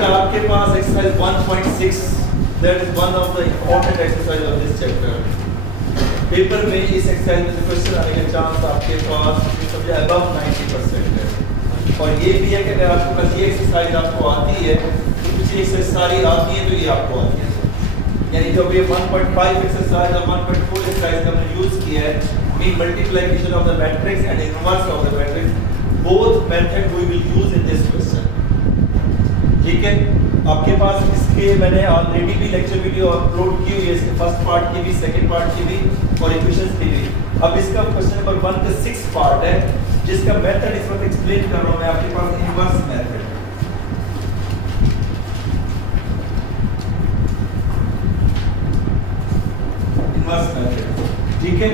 बेटा आपके पास exercise 1.6 that is one of the important exercise of this chapter. Paper में इस एक्सरसाइज में से क्वेश्चन आने का चांस आपके पास समझे अबव 90% है। और ये भी है कि अगर आपके पास ये एक्सरसाइज आपको आती है तो पिछली एक्सरसाइज सारी आती है तो ये आपको आती है। यानी जब ये 1.5 एक्सरसाइज और 1.4 एक्सरसाइज का हमने यूज किया है mean multiplication of the matrix and inverse of the matrix, both method we will use in this question. ठीक है, आपके पास इसके मैंने ऑलरेडी भी लेक्चर वीडियो अपलोड की हुई है, इसके फर्स्ट पार्ट की भी, सेकंड पार्ट की भी और इक्वेशंस की भी। अब इसका क्वेश्चन नंबर 1 का 6 पार्ट है जिसका मेथड इस वक्त एक्सप्लेन कर रहा हूं मैं आपके पास इनवर्स मेथड। इनवर्स मेथड, ठीक है,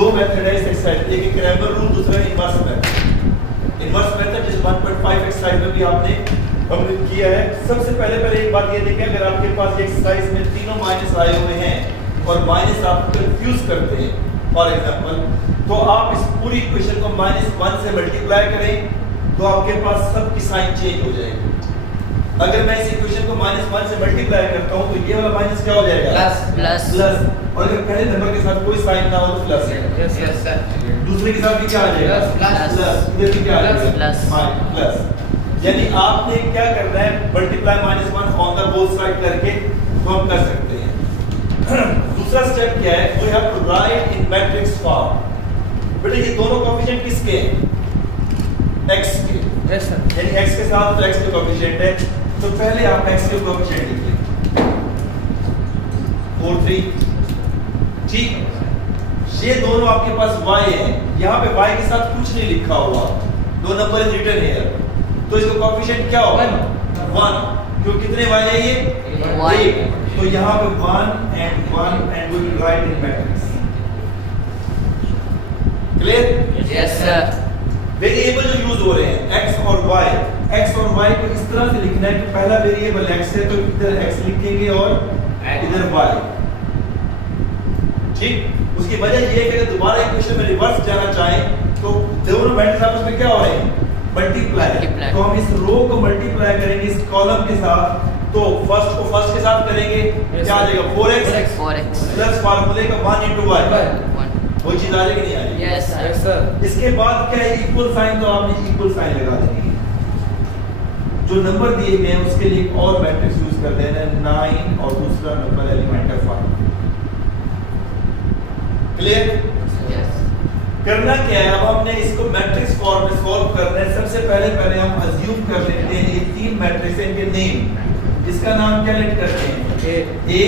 दो मेथड है इस एक्सरसाइज, एक क्रैमर रूल, दूसरा इनवर्स मेथड। इनवर्स मेथड जिस 1.5 एक्सरसाइज में भी आपने हमने किया है। सबसे पहले एक बात ये देखें, अगर आपके पास एक्सरसाइज में तीनों माइनस आए हुए हैं और माइनस आप कंफ्यूज करते हैं फॉर एग्जांपल, तो आप इस पूरी इक्वेशन को -1 से मल्टीप्लाई करें तो आपके पास सबकी साइन चेंज हो जाएगी। अगर मैं इस इक्वेशन को -1 से मल्टीप्लाई करता हूं तो ये वाला माइनस क्या हो जाएगा? प्लस। और अगर पहले नंबर के साथ कोई साइन ना हो तो प्लस है। Yes sir. दूसरे के साथ भी क्या आ जाएगा? प्लस। इधर भी क्या आ जाएगा? प्लस। यानी आपने क्या करना है, multiply -1 on the both side करके तो हम कर सकते हैं। दूसरा स्टेप क्या है, we have to write in matrix form. बेटा ये दोनों कोएफिशिएंट किसके हैं? x के। Yes sir. यानी x के साथ तो x के कोएफिशिएंट है, तो पहले आप x के कोएफिशिएंट लिख लें 4 3। ठीक, ये दोनों आपके पास y है, यहाँ पे y के साथ कुछ नहीं लिखा हुआ, दो नंबर इज रिटन हियर, तो इसका कोएफिशिएंट क्या होगा? 1। क्यों, कितने y है ये? 1। तो यहाँ पे 1 and we will write in matrix. Clear? Yes sir. Variable जो यूज हो रहे हैं x और y को इस तरह से लिखना है कि पहला वेरिएबल x है तो इधर x लिखेंगे और इधर y। ठीक, उसकी वजह ये है कि अगर दोबारा इक्वेशन में रिवर्स जाना चाहें तो दोनों मैट्रिक्स आपस में क्या हो रहे हैं? मल्टीप्लाई। तो हम इस रो को मल्टीप्लाई करेंगे इस कॉलम के साथ, तो फर्स्ट को फर्स्ट के साथ करेंगे, क्या आ जाएगा? 4x प्लस फार्मूले का 1 into y, वो चीज आ जाएगी नहीं आ जाएगी? Yes sir. इसके बाद क्या है, इक्वल साइन, तो आपने इक्वल साइन लगा देनी है। जो नंबर दिए गए हैं उसके लिए एक और मैट्रिक्स यूज कर देना है 9 और दूसरा नंबर एलिमेंट है 5। क्लियर? करना क्या है, अब हमने इसको मैट्रिक्स फॉर्म में सॉल्व करना है। सबसे पहले हम अज्यूम कर लेते हैं ये तीन मैट्रिक्स हैं, इनके नेम, इसका नाम क्या लेट करते हैं? A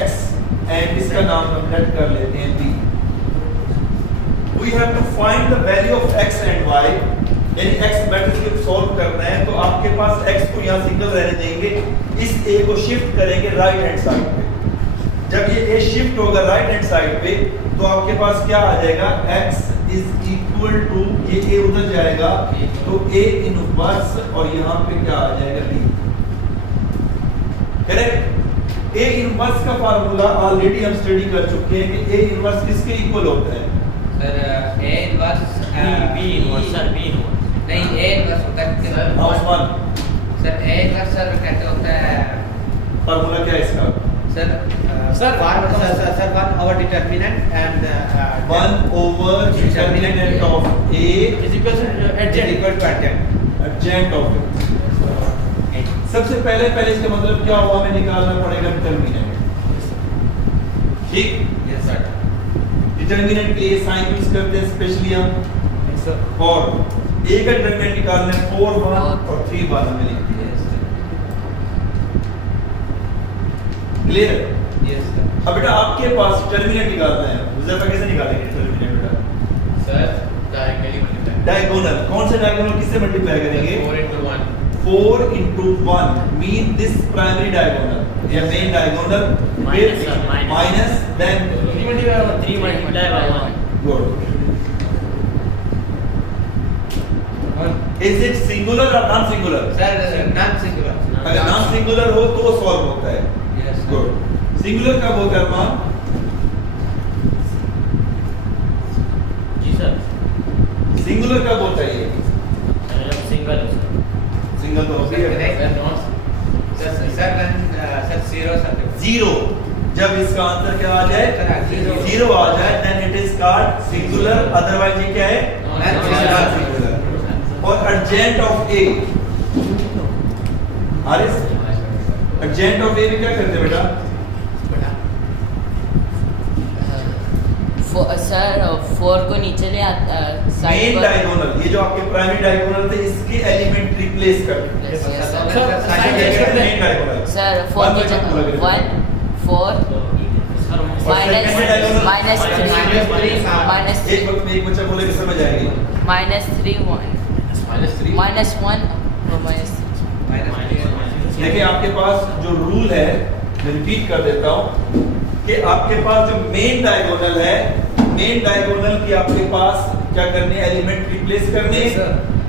x एंड इसका नाम हम लेट कर लेते हैं B। We have to find the value of x and y, यानी x मैट्रिक्स को सॉल्व करना है, तो आपके पास x को यहाँ सिंगल रहने देंगे, इस A को शिफ्ट करेंगे राइट हैंड साइड पे। जब ये A शिफ्ट होगा राइट हैंड साइड पे तो आपके पास क्या आ जाएगा? x इज इक्वल टू, ये A उधर जाएगा तो A इनवर्स और यहाँ पे क्या आ जाएगा? B। करेक्ट? A इनवर्स का फार्मूला ऑलरेडी हम स्टडी कर चुके हैं कि A इनवर्स किसके इक्वल होता है? Sir A inverse B inverse sir, B inverse नहीं, A इनवर्स होता है sir. Sir A inverse sir कहते होता है, फार्मूला क्या है इसका? Sir 1 over determinant and 1 over determinant of A is equal to adjacent of it। सबसे पहले इसका मतलब क्या हुआ, हमें निकालना पड़ेगा डिटरमिनेंट। ठीक, यस सर। डिटरमिनेंट के लिए साइन यूज करते हैं स्पेशली हम, और A का डिटरमिनेंट निकालना है 4 1 और 3 1 हमें लिखते हैं। क्लियर? Yes sir. अब बेटा आपके पास डिटरमिनेंट निकालना है, मुझे कैसे निकालेंगे डिटरमिनेंट बेटा? Sir diagonally multiply. डायगोनल, कौन से डायगोनल किससे मल्टीप्लाई करेंगे? 4 into 1 4 into 1 mean this primary diagonal या main diagonal Minus, sir, minus then 3 multiply by 1 good। Is it singular or non singular? Sir non singular. अगर non singular हो तो solve होता है। Yes good. सिंगुलर कब होता है मान? जी सर। सिंगुलर कब होता है ये? सिंगल है सर। सिंगल तो होती है सर जीरो सर जीरो। जब इसका आंसर क्या आ जाए जीरो आ जाए then it is called singular, otherwise ये क्या है नॉन सिंगुलर। और अर्जेंट ऑफ ए, हारिस अर्जेंट ऑफ ए में क्या करते हैं बेटा? सर 4 को नीचे ले आता मेन डायगोनल, ये जो आपके प्राइमरी डायगोनल थे इसके एलिमेंट रिप्लेस करते हैं। मेन डायगोनल सर 4 की जगह 1 4 माइनस 3 एक वक्त में एक बच्चा बोलेगा समझ आएगी। माइनस 3 1 माइनस 1 और माइनस देखिए आपके पास जो रूल है, मैं रिपीट कर देता हूँ कि आपके पास जो मेन डायगोनल है, मेन डायगोनल की आपके पास क्या करनी है? एलिमेंट रिप्लेस करने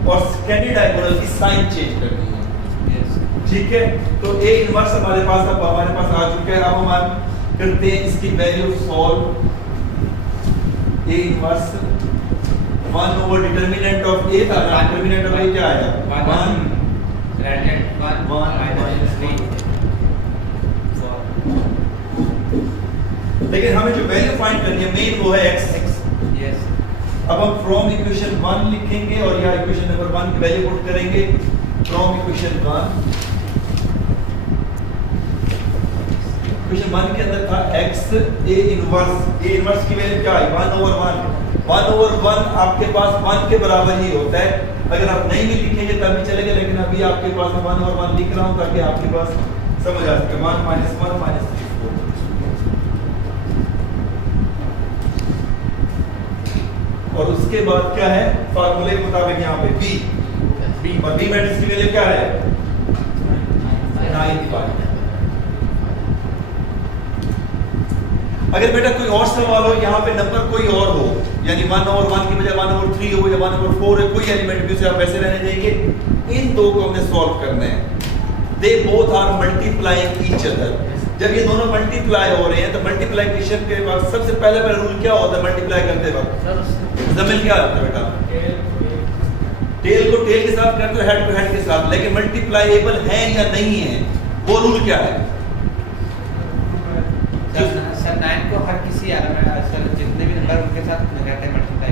और सेकेंडरी डायगोनल की साइन चेंज करनी है। ठीक है, तो ए इनवर्स हमारे पास अब हमारे पास आ चुका है। अब हम करते हैं इसकी value solve. A inverse 1 over determinant of A था ना, डिटरमिनेंट ऑफ ए क्या आया? 1 लेकिन हमें जो वैल्यू फाइंड करनी है मेन वो है x। यस अब हम फ्रॉम इक्वेशन 1 लिखेंगे और यहाँ इक्वेशन नंबर 1 की वैल्यू पुट करेंगे। फ्रॉम इक्वेशन 1, इक्वेशन 1 के अंदर था x a इनवर्स की वैल्यू क्या आई? 1 ओवर 1। 1 ओवर 1 आपके पास 1 के बराबर ही होता है। अगर आप नहीं भी लिखेंगे तब भी चलेगा, लेकिन अभी आपके पास 1 ओवर 1 लिख रहा हूं ताकि आपके पास समझ आ सके। 1 माइनस 1 माइनस 3 4। और उसके बाद क्या है? फार्मूले के मुताबिक यहाँ पे b और b मैट्रिक्स की वैल्यू क्या है? 95। अगर बेटा कोई और सवाल हो, यहाँ पे नंबर कोई और हो, यानी 1 ओवर 1 की बजाय 1 ओवर 3 हो या 1 ओवर 4 है, कोई एलिमेंट भी उसे आप वैसे रहने देंगे। इन दो को हमने सॉल्व करना है। They both are multiplying each other. जब ये दोनों मल्टीप्लाई हो रहे हैं तो मल्टीप्लिकेशन के वक्त सबसे पहले रूल क्या होता है? मल्टीप्लाई करते वक्त जमीन क्या होता है बेटा? टेल को टेल के साथ करते हो, हेड को हेड के साथ। लेकिन मल्टीप्लाइएबल है या नहीं है, वो रूल क्या है? सर 9 को हर किसी सर जितने भी नंबर उनके साथ कहते हैं मल्टीप्लाई।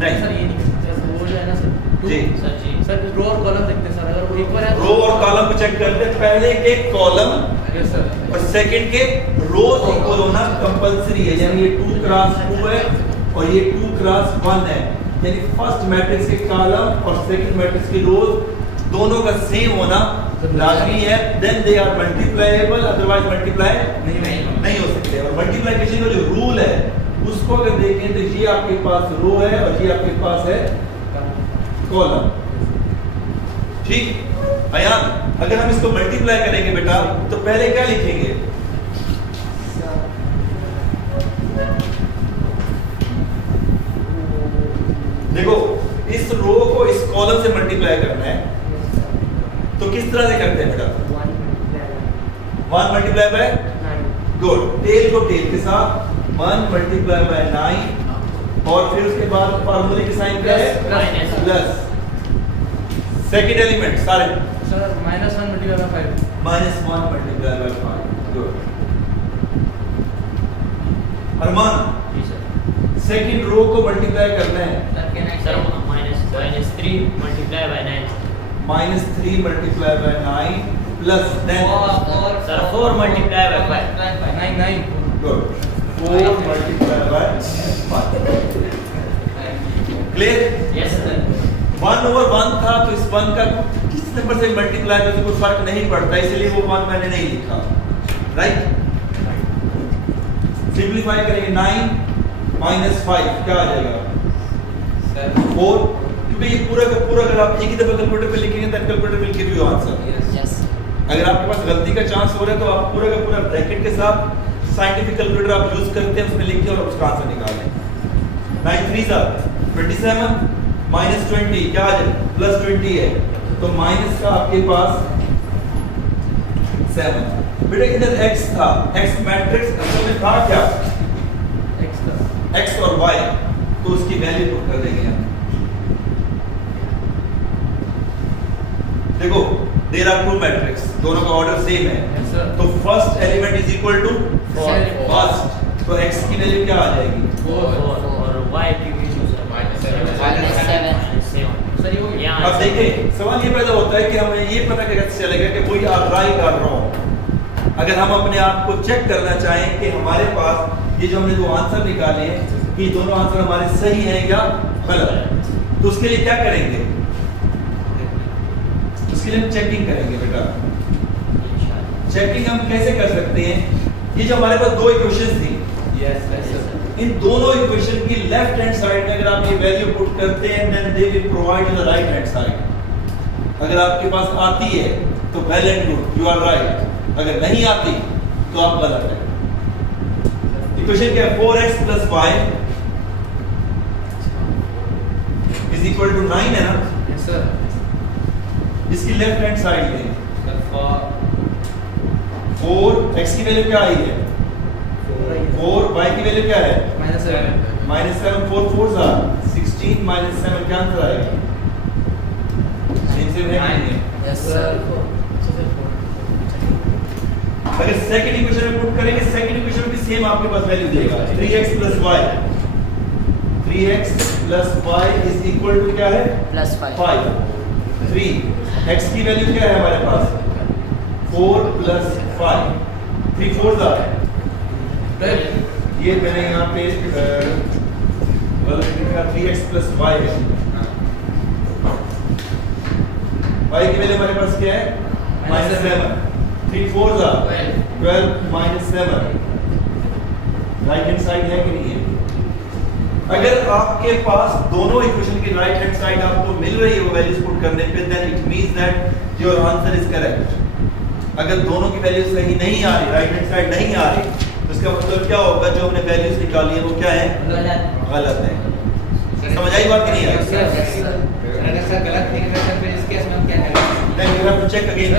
नहीं सर, ये नहीं सर, वो जो है ना सर जी सर रो और कॉलम देखते हैं सर। अगर वो एक बार है रो और कॉलम को चेक करते हैं। पहले के कॉलम यस सर और सेकंड के रोज इक्वल होना कंपलसरी है। यानी ये 2 क्रॉस 2 है और ये 2 क्रॉस 1 है। यानी फर्स्ट मैट्रिक्स के कॉलम और सेकंड मैट्रिक्स की रोज दोनों का सेम होना लाजमी है। Then they are multipliable, otherwise multiply नहीं हो सकते। और मल्टीप्लिकेशन का जो रूल है उसको अगर देखें तो ये आपके पास रो है और ये आपके पास है कॉलम। ठीक अयान, अगर हम इसको मल्टीप्लाई करेंगे बेटा तो पहले क्या लिखेंगे? देखो इस रो को इस कॉलम से मल्टीप्लाई करना है तो किस तरह से करते हैं बेटा? 1 मल्टीप्लाई बाय गुड, टेल को टेल के साथ 1 मल्टीप्लाई बाय 9 और फिर उसके बाद फार्मूले की साइन क्या है? प्लस। सेकंड एलिमेंट सारे sir -1 multiply by 5 -1 multiply by 5। Good Arman, जी सर। सेकंड रो को मल्टीप्लाई करना है। Sir -3 multiply by 9 -3 multiply by 9 plus then sir 4 multiply by 5 9 good 4 multiply by 5। Clear? Yes sir. 1 over 1 था तो इस 1 का किस नंबर से मल्टीप्लाई करने से कोई फर्क नहीं पड़ता, इसलिए वो 1 मैंने नहीं लिखा। राइट, सिंपलीफाई करेंगे 9 माइनस 5 क्या आ जाएगा? सर 4। क्योंकि ये पूरा का पूरा अगर आप एक ही दफा कैलकुलेटर पे लिखेंगे तो calculator will give you answer. Yes अगर आपके पास गलती का चांस हो रहा है तो आप पूरा का पूरा ब्रैकेट के साथ साइंटिफिक कैलकुलेटर आप यूज करते हैं, उसमें लिख के और उसका आंसर निकालें। 9 3 27 -20 क्या आ जाए? +20 है तो माइनस का आपके पास 7। बेटा इधर x था, x मैट्रिक्स असल में था क्या? x और y, तो उसकी वैल्यू पुट कर देंगे हम। देखो देयर आर टू मैट्रिक्स, दोनों का ऑर्डर सेम है, Yes, sir. तो first element is equal to Four. First, तो x की वैल्यू क्या आ जाएगी? 4 और y की वैल्यू सर -7. -7. सर ये हो गया अब देखिए सवाल ये पैदा होता है कि हमें ये पता कैसे चलेगा कि वही आर राइट और रॉन्ग। अगर हम अपने आप को चेक करना चाहें कि हमारे पास ये जो हमने दो आंसर निकाले हैं कि दोनों आंसर हमारे सही हैं या गलत, तो उसके लिए क्या करेंगे? उसके लिए हम चेकिंग करेंगे बेटा। चेकिंग हम कैसे कर सकते हैं? ये जो हमारे पास दो इक्वेशंस थी, Yes, sir. इन दोनों इक्वेशन की लेफ्ट हैंड साइड में अगर आप ये वैल्यू पुट करते हैं then they will provide you the right hand side. अगर आपके पास आती है तो well and good, you are right, अगर नहीं आती तो आप गलत है। इक्वेशन क्या है? 4x plus y is equal to 9 है ना? Yes, sir. इसकी लेफ्ट हैंड साइड लें। Sir, 4x की वैल्यू क्या आई है? 4, y की वैल्यू क्या है? -7. -7, 4 4s are 16 -7 क्या आंसर आएगा? सेम है कि नहीं? Yes, sir. अगर सेकंड इक्वेशन में पुट करेंगे, सेकंड इक्वेशन में भी सेम आपके पास वैल्यू देगा 3x plus y 3x plus y is equal to क्या है? +5. 5 3 x की वैल्यू क्या है हमारे पास? 4 plus 5 3 4s are ये मैंने यहाँ पे गलत लिखा 3x plus y है। y की वैल्यू हमारे पास क्या है? -7 3 4s are 12 -7 right hand side है कि नहीं है? अगर आपके पास दोनों इक्वेशन की राइट हैंड साइड आपको मिल रही है वो वैल्यूज पुट करने पे then it means that your answer is correct. अगर दोनों की वैल्यू सही नहीं आ रही, राइट हैंड साइड नहीं आ रही, तो इसका मतलब क्या होगा? जो हमने वैल्यूज निकाली है वो क्या है? गलत है। समझ आई बात कि नहीं आई? अगर सर गलत निकले सर फिर इस केस में हम क्या करेंगे? Then you have to check again.